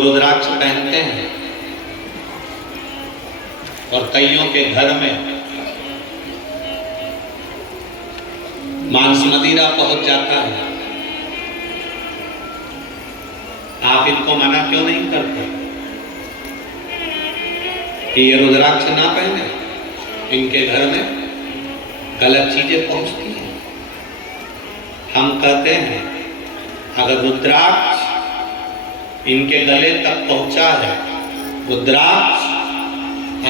लोग रुद्राक्ष पहनते हैं और कईयों के घर में मांस मदिरा पहुंच जाता है। आप इनको मना क्यों नहीं करते कि ये रुद्राक्ष ना पहने? इनके घर में गलत चीजें पहुंचती हैं। हम कहते हैं अगर रुद्राक्ष इनके गले तक पहुंचा है, रुद्राक्ष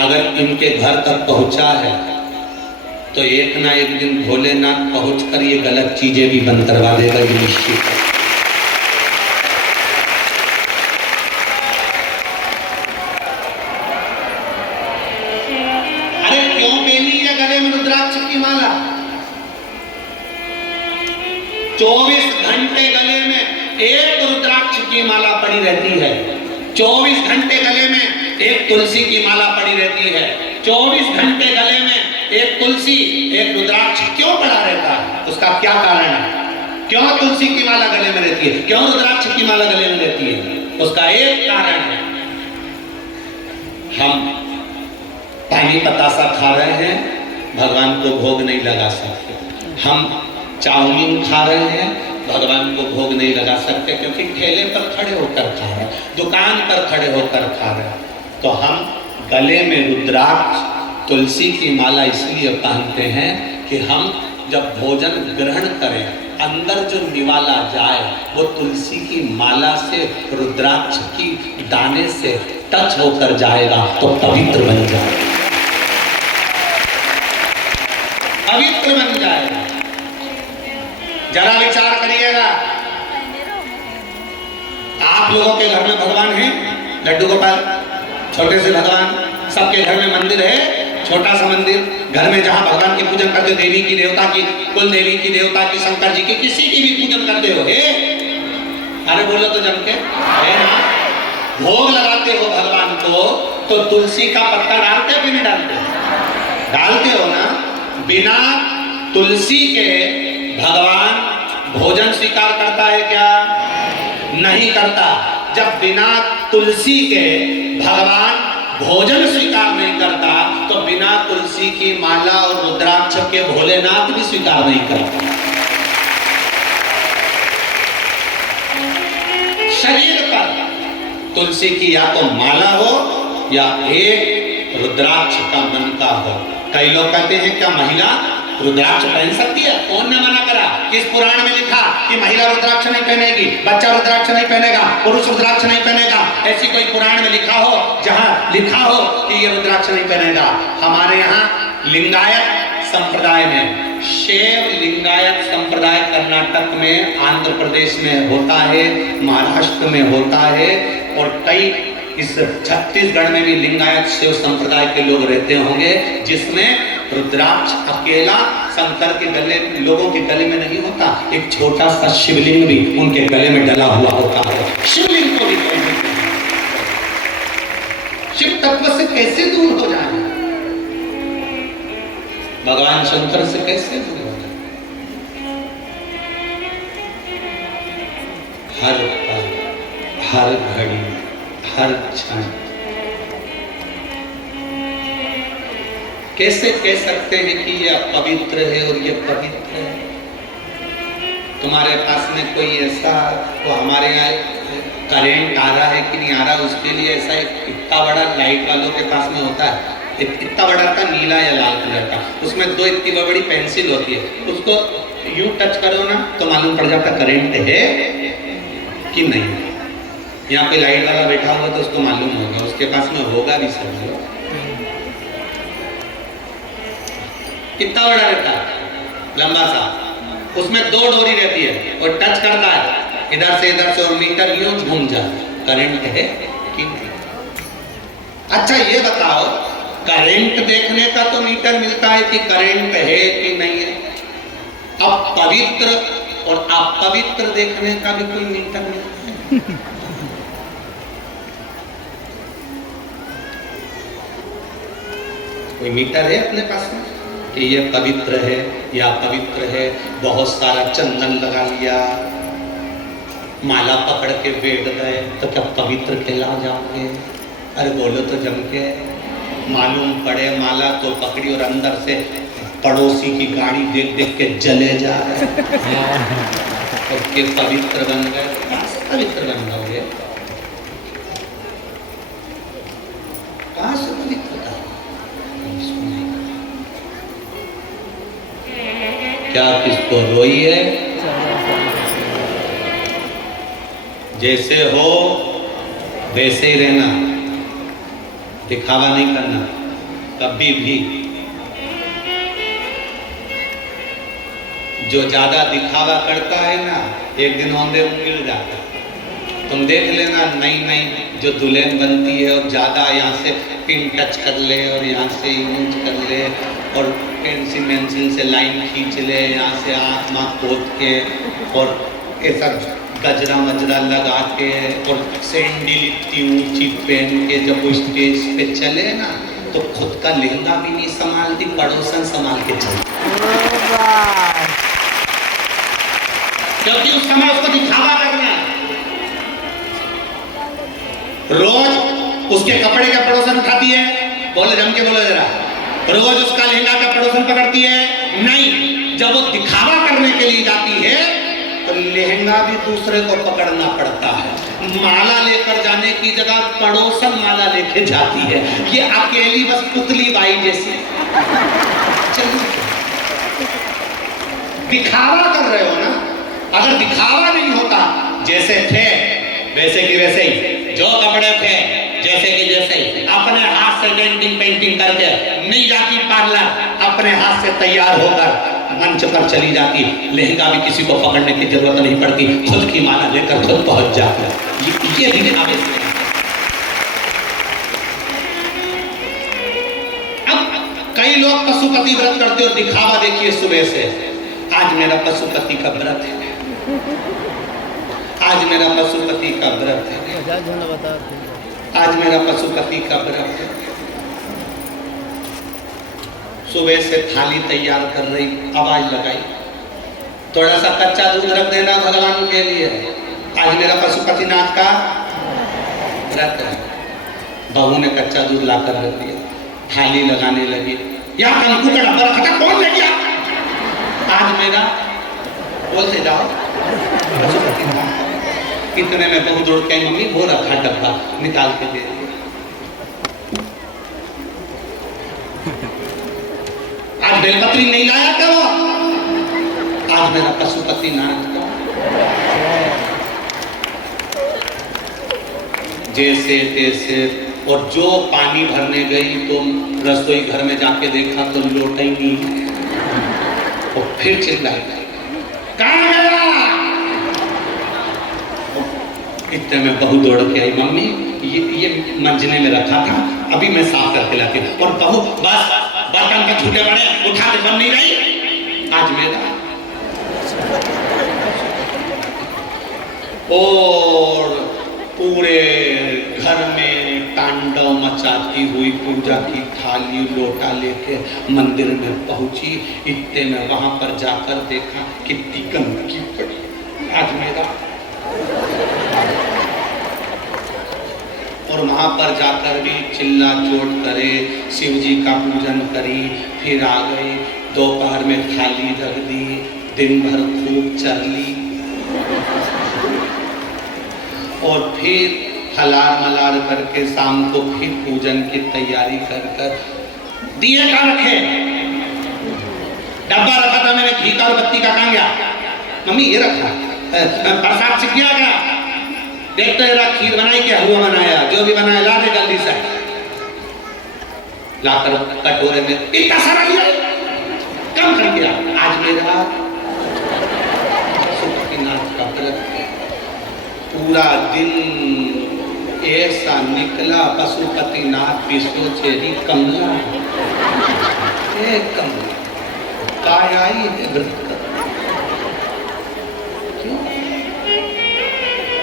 अगर इनके घर तक पहुंचा है, तो एक ना एक दिन भोलेनाथ पहुंचकर ये गलत चीजें भी बंद करवा देगा, ये निश्चित है। अरे क्यों पहनी है गले में रुद्राक्ष की माला? 24 घंटे गले में एक रुद्राक्ष की माला पड़ी रहती है। 24 घंटे गले में एक तुलसी की माला पड़ी रहती है। 24 घंटे गले में एक तुलसी एक रुद्राक्ष क्यों पड़ा रहता है? उसका क्या कारण है? क्यों तुलसी की माला गले में रहती है? क्यों रुद्राक्ष की माला गले में रहती है? उसका एक कारण है, हम पानी पतासा खा रहे हैं, भगवान को भोग नहीं लगा सकते। हम चाउमीन खा रहे हैं, भगवान को भोग नहीं लगा सकते, क्योंकि ठेले पर खड़े होकर खा रहे हैं, दुकान पर खड़े होकर खा रहे हैं। तो हम गले में रुद्राक्ष तुलसी की माला इसलिए पहनते हैं कि हम जब भोजन ग्रहण करें, अंदर जो निवाला जाए वो तुलसी की माला से, रुद्राक्ष की दाने से टच होकर जाएगा तो पवित्र बन जाएगा, पवित्र बन जाएगा। जरा विचार करिएगा, आप लोगों के घर में भगवान है, लड्डू गोपाल, छोटे से भगवान, सबके घर में मंदिर है, छोटा सा मंदिर, घर में जहां भगवान की पूजन करते हो, देवी की, देवता की, कुल देवी की, देवता की, शंकर जी की, किसी की भी पूजन करते हो, हे? अरे बोलो तो जम के, है ना? भोग लगाते हो भगवान को, तो तुलसी का पत्ता डालते हो कि नहीं डालते? डालते हो ना? बिना तुलसी के भगवान भोजन स्वीकार करता है क्या? नहीं करता। जब बिना तुलसी के भगवान भोजन स्वीकार नहीं करता, तो बिना तुलसी की माला और रुद्राक्ष के भोलेनाथ भी स्वीकार नहीं करता। शरीर पर तुलसी की या तो माला हो या एक रुद्राक्ष का मन का हो। कई लोग कहते हैं क्या महिला रुद्राक्ष पहन सकती है? कौन ने मना करा? किस पुराण में लिखा कि महिला रुद्राक्ष नहीं पहनेगी, बच्चा रुद्राक्ष नहीं पहनेगा, पुरुष रुद्राक्ष नहीं पहनेगा? ऐसी कोई पुराण में लिखा हो जहां लिखा हो कि ये रुद्राक्ष नहीं पहनेगा? हमारे यहाँ लिंगायत संप्रदाय में, शैव लिंगायत संप्रदाय कर्नाटक में, आंध्र प्रदेश में होता है, महाराष्ट्र में होता है, और कई इस छत्तीसगढ़ में भी लिंगायत शिव संप्रदाय के लोग रहते होंगे, जिसमें रुद्राक्ष अकेला शंकर के गले, लोगों के गले में नहीं होता, एक छोटा सा शिवलिंग भी उनके गले में डला हुआ होता है। शिवलिंग को भी शिव तत्व से कैसे दूर हो जाए? भगवान शंकर से कैसे दूर हो जाए? हर पल, हर घड़ी, हर क्षण कैसे कह सकते हैं कि ये अपवित्र है और ये पवित्र है? तुम्हारे पास में कोई ऐसा, वो हमारे यहाँ करंट आ रहा है कि नहीं आ रहा, उसके लिए ऐसा एक इतना बड़ा लाइट वालों के पास में होता है, इतना बड़ा का नीला या लाल कलर का, उसमें दो इतनी बड़ी पेंसिल होती है, उसको यूं टच करो ना तो मालूम पड़ जाता करंट है कि नहीं। यहाँ पे लाइट वाला बैठा हुआ तो उसको मालूम होगा, उसके पास में होगा भी समझो। कितना बड़ा रहता है, लंबा सा, उसमें दो डोरी रहती है और टच करता है इधर से और मीटर यूं घूम जाता, करंट है कि नहीं? अच्छा ये बताओ, करंट देखने का तो मीटर मिलता है कि करंट है कि नहीं है? अब पवित्र और अपवित्र देखने का भी कोई मीटर मिलता है? कोई मीटर है अपने पास में कि ये पवित्र है या अपवित्र है? बहुत सारा चंदन लगा लिया, माला पकड़ के बैठ गए तो क्या पवित्र कहला जाओगे? अरे बोलो तो जम के। मालूम पड़े माला तो पकड़ी और अंदर से पड़ोसी की गाड़ी देख देख के जले जा रहे और के पवित्र बन गए। पवित्र बन गए, कहाँ से पवित्रता? क्या किसको रोई है? जैसे हो वैसे ही रहना, दिखावा नहीं करना कभी भी। जो ज्यादा दिखावा करता है ना, एक दिन औंधे गिर जाता है। तुम देख लेना, नई नई जो दुल्हन बनती है और ज्यादा यहाँ से पिन टच कर ले और यहाँ से यूज कर ले और पेंसिल से लाइन खींच ले, यहाँ से आँख माँ पोत के और ऐसा गजरा मजरा लगा के और सैंडल इतनी ऊंची पहन के जब वो स्टेज पे चले ना, तो खुद का लहंगा भी नहीं संभालती, पड़ोसन संभाल के चलती, क्योंकि उस समय उसको दिखावा करना है। रोज उसके कपड़े का पड़ोसन उठाती है, बोले जम के बोले जरा, रोज उसका लहंगा का पड़ोसन पकड़ती है नहीं। जब वो दिखावा करने के लिए जाती है तो लहंगा भी दूसरे को पकड़ना पड़ता है। माला लेकर जाने की जगह पड़ोसन माला लेके जाती है। ये अकेली बस पुतली बाई जैसी। दिखावा कर रहे हो ना, अगर दिखावा नहीं होता, जैसे थे वैसे की वैसे ही, जो कपड़े थे जैसे की जैसे ही, अपने हाथ से पेंटिंग करके नहीं जाती पार्लर, अपने हाथ से तैयार होकर मंच पर चली जाती, लहंगा भी किसी को पकड़ने की जरूरत नहीं पड़ती, खुद की माला लेकर खुद पहुंच जाती। ये दिखावे से। अब कई लोग पशुपति व्रत करते हो, दिखावा देखिए सुबह से, आज मेरा पशुपति का व्रत है, आज मेरा पशुपति का व्रत है, आज मेरा पशुपति का व्रत है। सुबह से थाली तैयार कर रही, आवाज लगाई, थोड़ा सा कच्चा दूध रख देना भगवान के लिए, आज मेरा पशुपतिनाथ का व्रत है। बहू ने कच्चा दूध लाकर रख दिया, थाली लगाने लगी, यहाँ कंकु का डब्बा रखा था, कौन ले गया? आज मेरा, बोलते जाओ पशुपतिनाथ। इतने में बहू दौड़ के, मम्मी वो रखा डब्बा, निकाल के दे दिया। आज बेलपत्री नहीं लाया क्या वो? आज मेरा पशुपतिनाथ का। जैसे तैसे, और जो पानी भरने गई तो रसोई घर में जाके देखा तो लोटा ही नहीं, और फिर चिल्लाई, कहाँ गया? इतने में बहू दौड़ के आई, मम्मी ये मंजने में रखा था, अभी मैं साफ करके लाती हूँ। और बहू बस बर्तन के छूटे पड़े, उठा के बन नहीं रही। आज मेरा और पूरे घर में तांडव मचाती हुई पूजा की थाली लोटा लेके मंदिर में पहुंची। इतने में वहां पर जाकर देखा कितनी गंदगी पड़ी। आज मेरा, और वहां पर जाकर भी चिल्ला चोट करे, शिव जी का पूजन करी, फिर आ गई, दोपहर में थाली रख दी, दिन भर खूब चर ली, और फिर हलार मलार करके शाम को फिर पूजन की तैयारी कर कर दिए का रखे, डब्बा रखा था मैंने घी का और बत्ती का, कहाँ गया? मम्मी ये रखा, प्रसाद छिप गया क्या? देखते जरा, खीर बनाई क्या, हुआ बनाया, जो भी बनाया ला दे जल्दी से, लाकर कटोरे में इतना सारा लिया, कम कर दिया। आज मेरा पशुपतिनाथ का व्रत है, पूरा दिन ऐसा निकला, पशुपतिनाथ भी सोचे ही कमला, कमला काया ही है व्रत कर,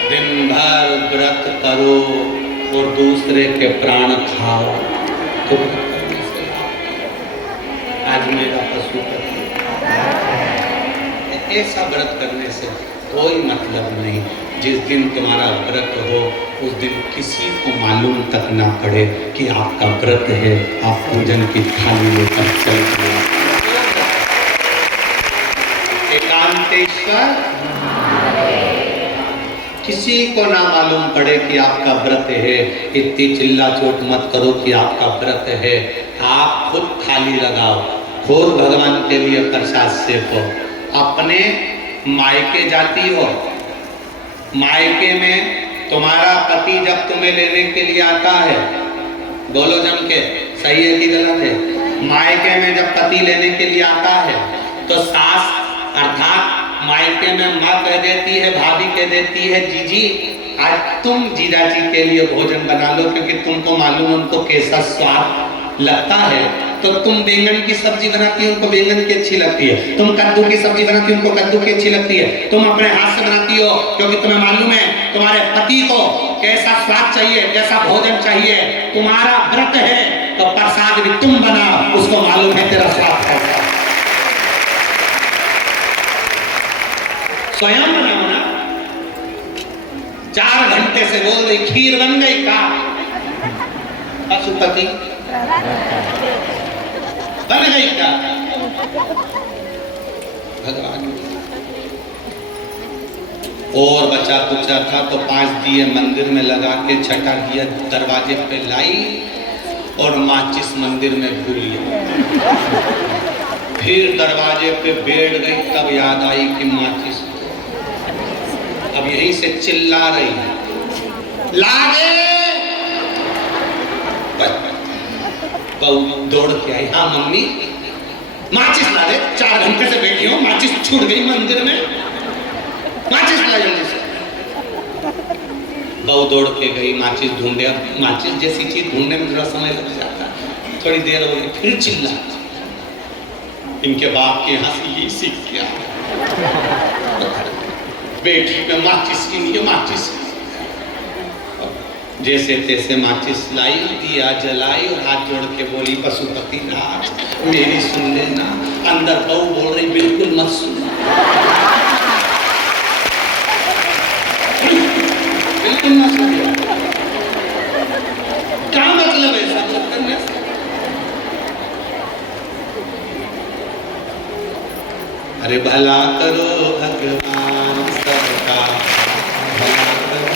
दिन भर व्रत करो और दूसरे के प्राण खाओ तो आज मेरा पशुपति। ऐसा व्रत करने से कोई मतलब नहीं। जिस दिन तुम्हारा व्रत हो उस दिन किसी को मालूम तक ना पड़े कि आपका व्रत है। आप पूजन की थाली लेकर चल पड़े। एकांतेश्वर किसी को ना मालूम पड़े कि आपका व्रत है। इतनी चिल्ला चोट मत करो कि आपका व्रत है। आप खुद थाली लगाओ, खुद भगवान के लिए प्रसाद सेको। अपने मायके जाती हो, मायके में तुम्हारा पति जब तुम्हें लेने के लिए आता है, बोलो जम के, सही है कि गलत है? मायके में जब पति लेने के लिए आता है तो सास अर्थात मायके में माँ कह देती है, भाभी कह देती है, जीजी आज तुम जीजा जी के लिए भोजन बना लो, क्योंकि तुमको मालूम उनको कैसा स्वाद लगता है। तो तुम बैंगन की सब्जी बनाती हो, उनको बैंगन की अच्छी लगती है। तुम कद्दू की सब्जी बनाती हो, उनको कद्दू की अच्छी लगती है। तुम अपने हाथ से बनाती हो क्योंकि तुम्हें मालूम है तुम्हारे पति को कैसा स्वाद चाहिए, कैसा भोजन चाहिए। तुम्हारा व्रत है तो प्रसाद भी तुम बनाओ, उसको मालूम है तेरा स्वाद कैसा। स्वयं बनाओ ना। 4 घंटे से बोल रही खीर बन गई का? पशुपति बन गई का? भगवान और बचा कुचा था तो 5 दिए मंदिर में लगा के छठा दिया दरवाजे पे लाई और माचिस मंदिर में भूल लिया। फिर दरवाजे पे बैठ गई, तब याद आई कि माचिस। अब यहीं से चिल्ला रही है, लागे। बहू दौड़ के आई, हाँ मम्मी माचिस ला दे। 4 घंटे से बैठी हूँ, माचिस छूट गई मंदिर में, माचिस ला जल्दी से। बहू दौड़ के गई, माचिस ढूंढे। अब माचिस जैसी चीज ढूंढने में थोड़ा समय लग जाता है। थोड़ी देर हो गई, फिर चिल्ला। इनके बाप के यहाँ से यही सीख गया, बेटी पे माचिस की नहीं, माचिस जैसे तैसे माचिस लाई, दिया जलाई और हाथ जोड़ के बोली, पशुपति नाथ मेरी सुन लेना। अंदर बहू बोल रही, बिल्कुल मत सुनना, बिल्कुल मत सुनना। क्या मतलब है सब करने से? अरे भला करो भगवान सबका, भला करो,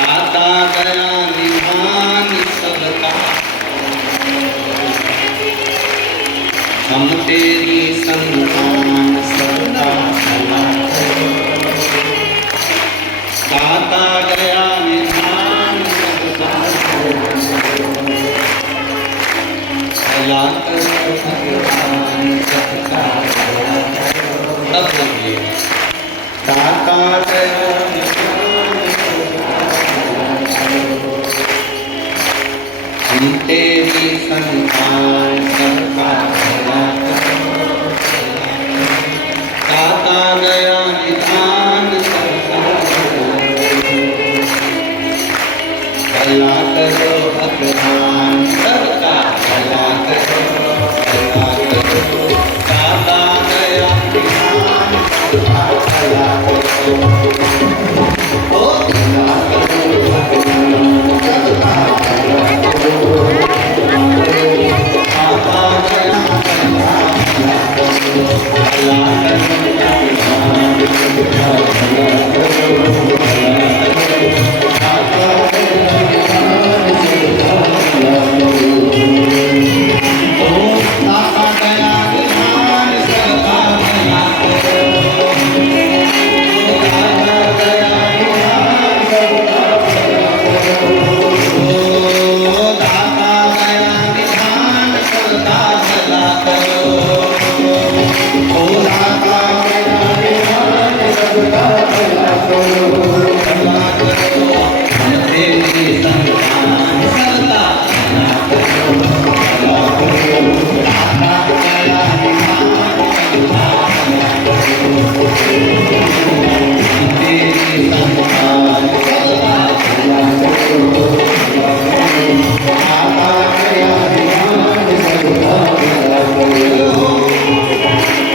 आता गया निधान सबका। हम तेरी संतान सबका भला करो, आता गया निधान सबका भला करो भगवान सबका। अब बोलिए, दाता गया हम तेरी संतान।